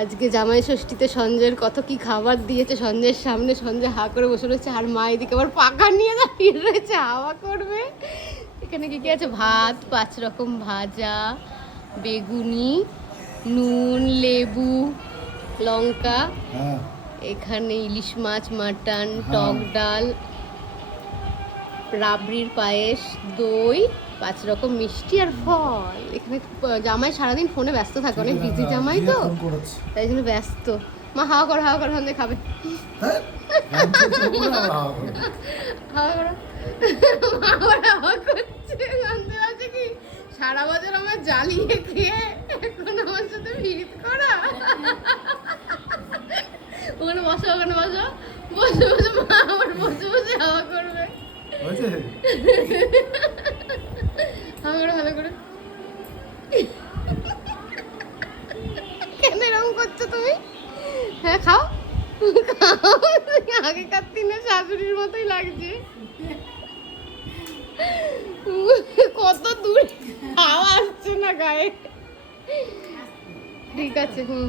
আজকে জামাই ষষ্ঠীতে সঞ্জয়ের কত কি খাবার দিয়েছে সঞ্জয়ের সামনে। সঞ্জয় হা করে বসে রয়েছে, আর মা এদিকে আবার পাকা নিয়ে দাঁড়িয়ে রয়েছে, হাওয়া করবে। এখানে কি কি আছে? ভাত, 5 রকম ভাজা, বেগুনি, নুন, লেবু, লঙ্কা, এখানে ইলিশ মাছ, মাটন, টক ডাল, রাবড়ির পায়েস, দই, 5 রকম মিষ্টি আর ফল। এখানে জামাই সারাদিন ফোনে ব্যস্ত থাকে, অনেক বিজি জামাই তো, তাই জন্য ব্যস্ত। মা হাওয়া করো, হাওয়া করো, সন্ধ্যে খাবে। হাওয়া করো, হাওয়া করছে। সন্ধ্যে আছে কি সারা বছর আমার জ্বালিয়ে খেয়ে এখন আমার সাথে ভিড় করা। ওখানে বসো, ওখানে বসো, বসে বসে মা আমার বসে বসে হাওয়া করবে। হাওয়া করে ভালো করে। কেন এরকম করছো তুমি? হ্যাঁ খাও, খাও। আগেকার দিনে শাশুড়ির মতোই লাগছে। কত দূর হাওয়া আসছে না গায়ে। ঠিক আছে, হুম।